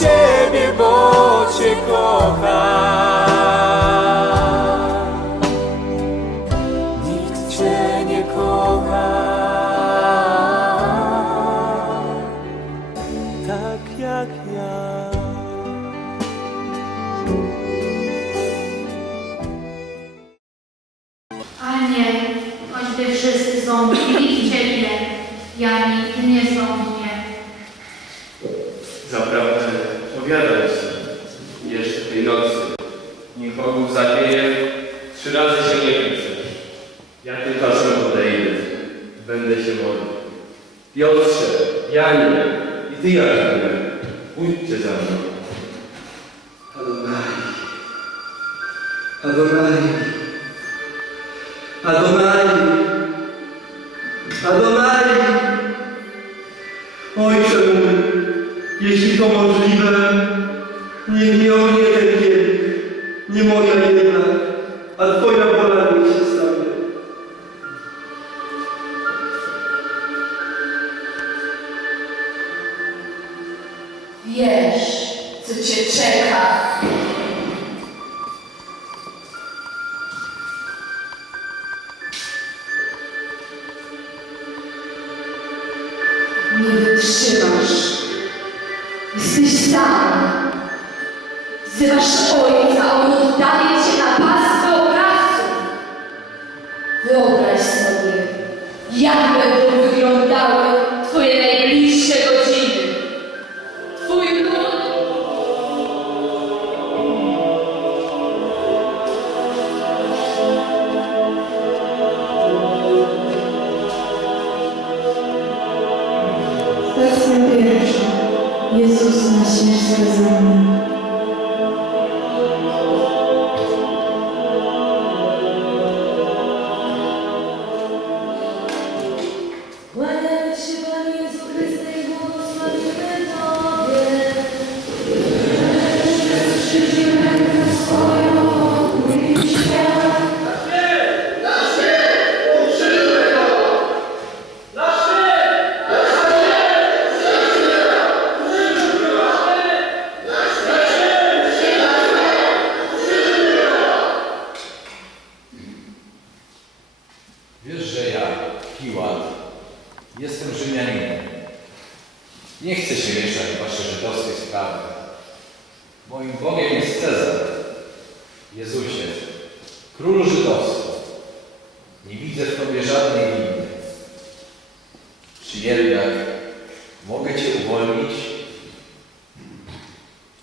Ciebie, bo Cię kocham. Nikt Cię nie kocha tak jak ja. Panie, choćby wszyscy zwątpili w Ciebie, ja nigdy nie zwątpię. Zaprawdę powiadam Ci, jeszcze tej nocy, nim Bóg zawieje, 3 razy się nie wyprzesz. Ja tymczasem odejdę, będę się modlił. Piotrze, Janie i Ty, Jakubie, pójdźcie za mną. Adonai, Adonai, Adonai, Adonai. Ojcze mój, jeśli to możliwe, niech nie ominie ten kielich, nie moja jedna, a Twoja wola niech się stanie. Wiesz, co Cię czeka. Nie wytrzymasz. Jesteś sam. Wzywasz Ojca, a On oddaje Cię na pastwę oprawców. Wyobraź sobie, jak będą wyglądały Twoje najbliższe godziny. Twój lud. Stacja pierwsza. Jezus na śmierć skazany. Kłaniamy się, Panie Jezu Chryste, i błogosławimy Tobie. Przyjrzyj rękę swoją, pokój i świat. Wiesz, że ja, Piłat, jestem Rzymianinem. Nie chcę się mieszać w wasze żydowskie sprawy. Moim Bogiem jest Cezar. Jezusie, król żydowski, nie widzę w Tobie żadnej winy. Czy jednak mogę Cię uwolnić?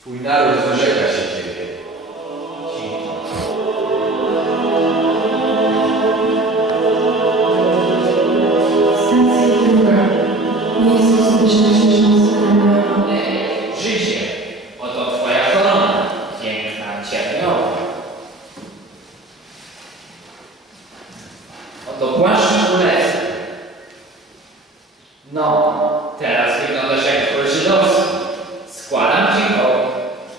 Twój naród wyrzeka się Ciebie. Dzięki. Stacja druga. Jezus przeżył zraniony. Życie, oto Twoja korona, piękna, cierniowa. Oto płaszcz królewski. No, teraz wyglądasz jak król żydowski. Składam Ci hołd,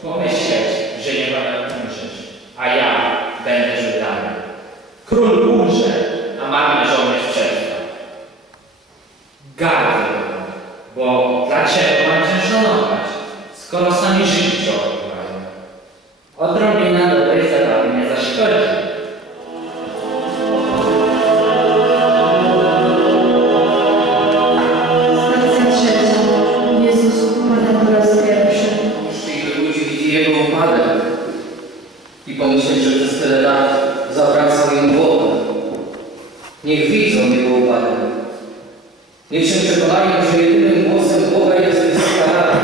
pomyśleć, że nie będę umrzeć, a ja będę Żydami. Król umrze, a marny żołnierz przetrwa. Gardzę Tobą, bo dlaczego mam Cię szanować, skoro sami Żydzi Cię odbywają? Odrobina dobrej zabawy nie zaszkodzi. Stacja trzecia. Jezus upada po raz pierwszy. Jeśli ilu ludzi widzi Jego upadek i pomyśleć, że przez tyle lat zawracał im głowę. Niech widzą Jego upadek. Niech się przekonają, że jedynym głosem Boga jest wysoka rada.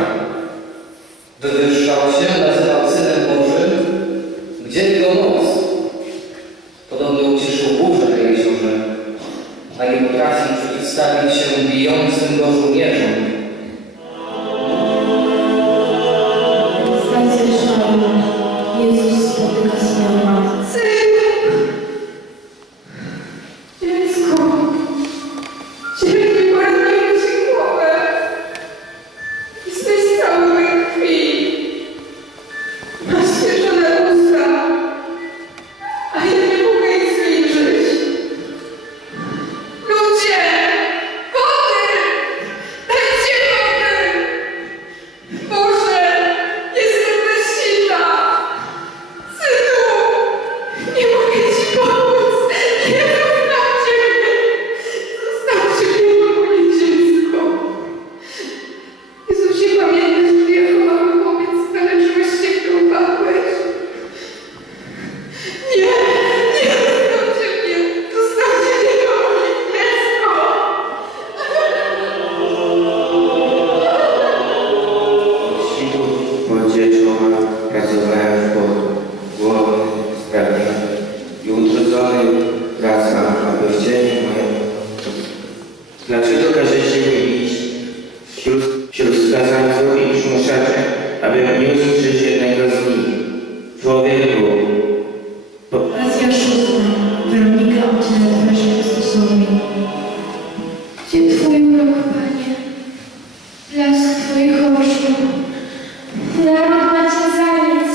Wywyższał się, nazywał Synem Bożym. Gdzie Jego moc? Podobno uciszył burzę na jeziorze, a nie potrafi przeciwstawić się bijącym go żołnierzom. Stacja czwarta. Jezus spotyka swoją matkę. Dziecko, Ciebie poranili Ci głowę. Jesteś cały we krwi. Masz świeżone usta, a ja nie mogę ich zbliżyć. Ludzie! Wody! Dajcie Dlaczego każecie mi iść wśród skazańców i przymuszaczy, aby nie usłyszeć jednego z nich? Człowieku, Lekcja 6. Weronika odcinek Chrystusowi. Gdzie Twój urok, Panie? Blask Twoich oczu. Naród ma Cię za nic.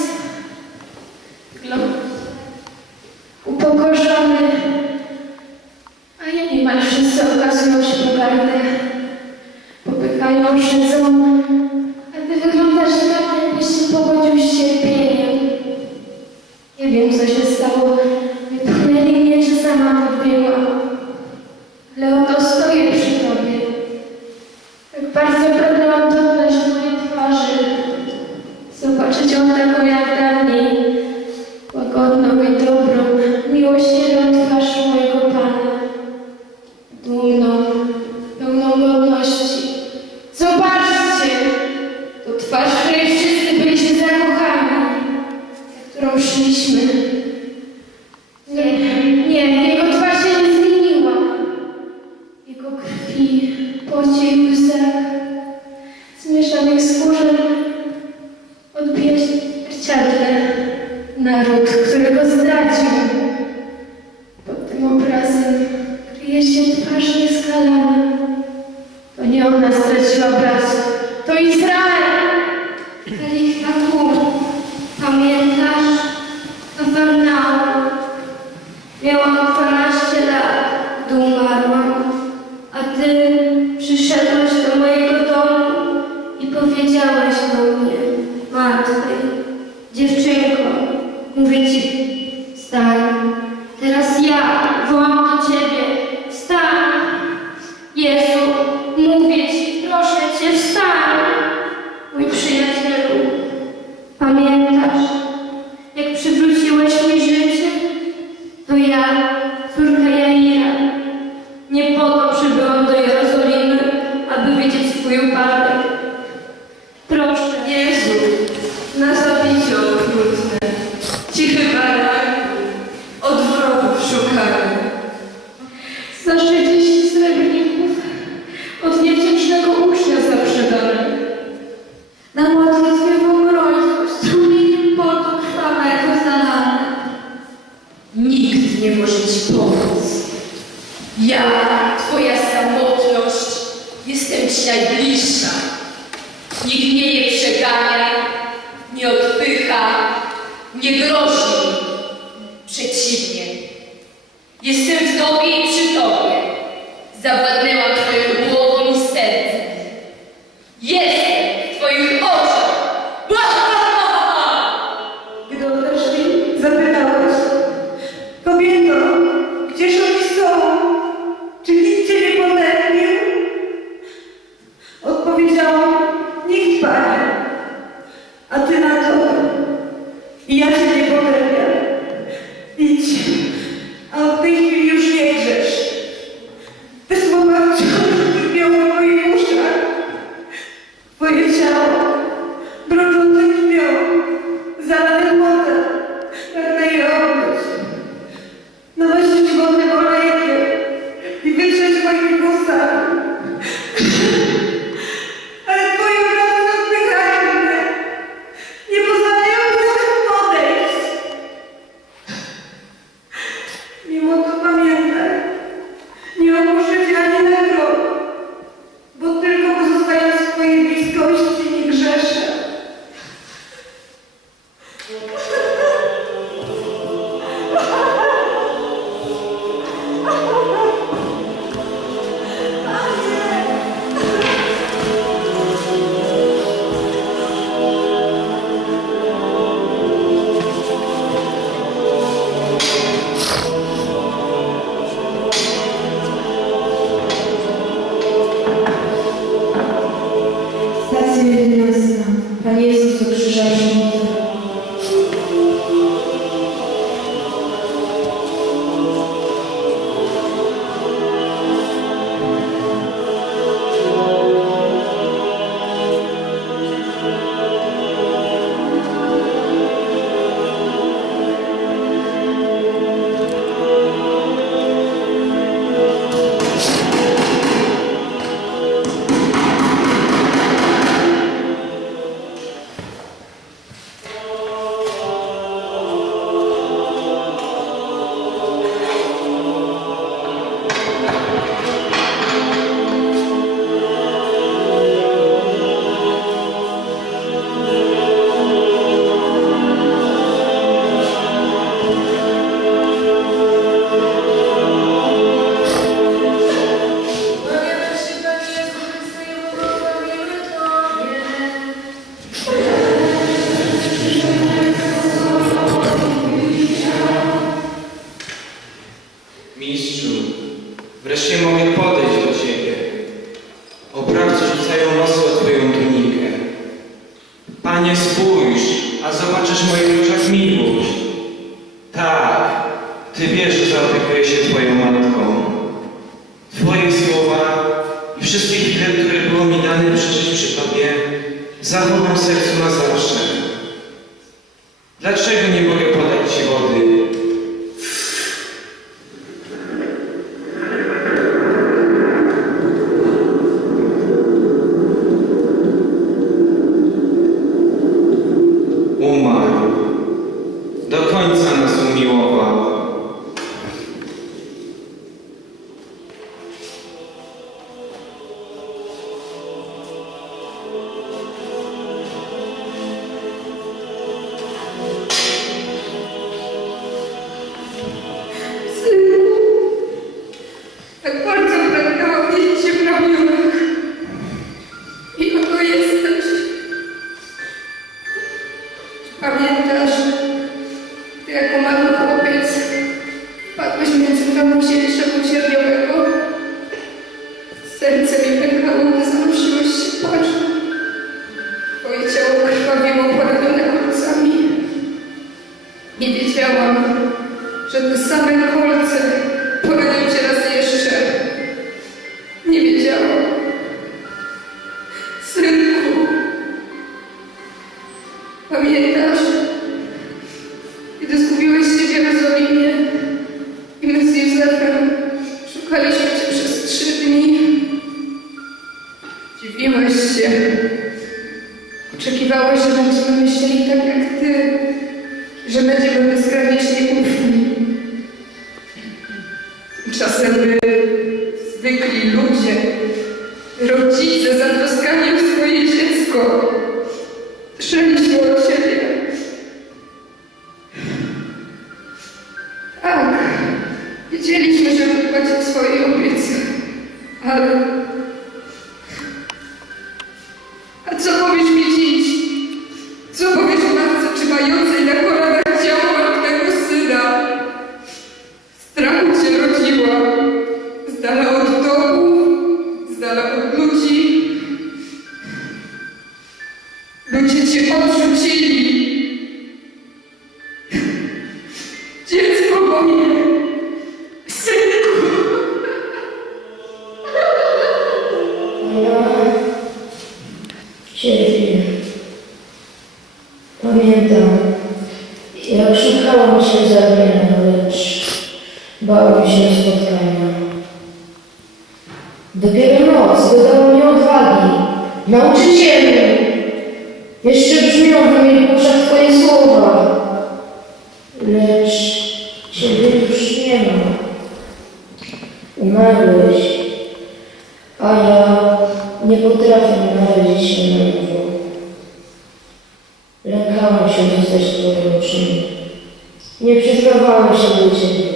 Upokorzony. A ja niemal wszyscy okazują się pogardę. Popychają, szydzą. A Ty wyglądasz tak, jakbyś się pogodził z cierpieniem. Nie wiem, co się stało. Wypchnęli mnie, czy sama podbiegłam. Ale oto stoję przy Tobie. Tak bardzo pragnęłam dotknąć Twojej twarzy. Zobaczyć ją taką jak dawniej. Łagodną i dobrą, miłosierną twarz mojego Pana. Dumną, pełną godności. Zobaczcie! To twarz, w której wszyscy byliśmy zakochani. Za którą szliśmy. Nie, jego twarz się nie zmieniła. Jego krwi, pocie i łzach, zmieszanych z kurzem, odbija się w ciele naród, którego zdradził. Pod tym obrazem kryje się twarz nieskalana. To nie ona straciła braci, to Izrael! Elichatu, pamiętasz? Kafarnaum. Miałam 12 lat, gdy umarłam, a Ty przyszedłeś do mojego domu i powiedziałeś do mnie, martwej, dziewczynko, mówię Ci, wstań. Teraz ja wołam do Ciebie, wstań. Jezu, mówię Ci, proszę Cię, wstań. Mój przyjacielu, pamiętasz, jak przywróciłeś mi życie? To ja, córka Jaira, nie po to przybyłam do Jerozolimy, aby widzieć Twój upadek. Proszę, Jezu, na zabicie okrutne, cichy barak, od wrogów szukany. Za 60 srebrników od niewdzięcznego ucznia zaprzedane. Na modlitwę mroźną, strumień potu krwawego zalane. Nikt nie może Ci pomóc. Ja, Twoja samotność, jestem Ci najbliższa. Nikt mnie nie przegania, nie odpycha, nie grozi mi. Przeciwnie. Jestem w Tobie i przy Tobie. Zawładnęłam Twoją głową i sercem. Jestem w Twoich oczach. Gdy odeszli, zapytałeś, kobieto, gdzież oni są? Czy nikt Cię nie potępił? Odpowiedziałam, nikt, Panie. A Ty na to, i ja Cię nie potępiam. Idź, a od tej chwili już nie grzesz. Te słowa wciąż brzmią w moich uszach. Twoje ciało, broczące krwią, zalane potem, pragnę je obmyć. Nanosić wodnym olejkiem i wytrzeć moimi włosami. Ale Twoje obrazy odpychają mnie. Nie pozwalają mi nawet podejść. Mimo to pamiętaj, nie opuszczę Cię ani na krok, bo tylko pozostając w Twojej bliskości nie grzeszę. wszystkie chwile, które było mi dane przeżyć przy Tobie, zachowam w sercu na zawsze. Dlaczego nie mogę podać Ci wody? Umarł. Do końca nas umiłował. Tak bardzo pragnęłam mieć Cię w ramionach. I oto jesteś. Czy pamiętasz, ty jako mały chłopiec wpadłeś między gałęzie drzewa cierniowego? Serce mi pękało, gdy zanosiłeś się płacz. Twoje ciało krwawiło poranione kolcami. Nie wiedziałam, że te same kolce poranią Cię raz jeszcze. Nie wiedziałam. Synku, pamiętasz, kiedy zgubiłeś się w Jerozolimie i my z Józefem szukaliśmy Cię przez 3 dni? Dziwiłeś się. Oczekiwałeś, że będziemy myśleli tak jak Ty, że będziemy bezgranicznie ufni. Tymczasem my, zwykli ludzie, rodzice zatroskani o swoje dziecko, szliśmy od Ciebie. Tak, wiedzieliśmy, że wypłacić swoje obiece, ale... A co powiesz mi dziś? Co powiesz matce trzymającej na kolanach ciało martwego syna? W strachu Cię rodziła, z dala od domu, z dala od ludzi. Ludzie Cię odrzucili. Dziecko moje, synku. Cierpię. Pamiętam, jak szukałam Cię za wiele, lecz bałem się spotkania. Dopiero noc dodała mi odwagi. Nauczycielu! Jeszcze brzmią w moich uszach Twoje słowa. Lecz Ciebie już nie ma. Umarłeś, a ja nie potrafię narodzić się na nowo. Lękałam się zostać proroczym. Nie przyznawałam się do Ciebie.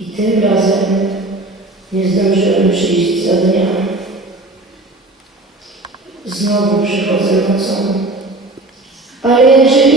I tym razem nie zdążyłem przyjść za dnia. Znowu przychodzę nocą. Ale jeżeli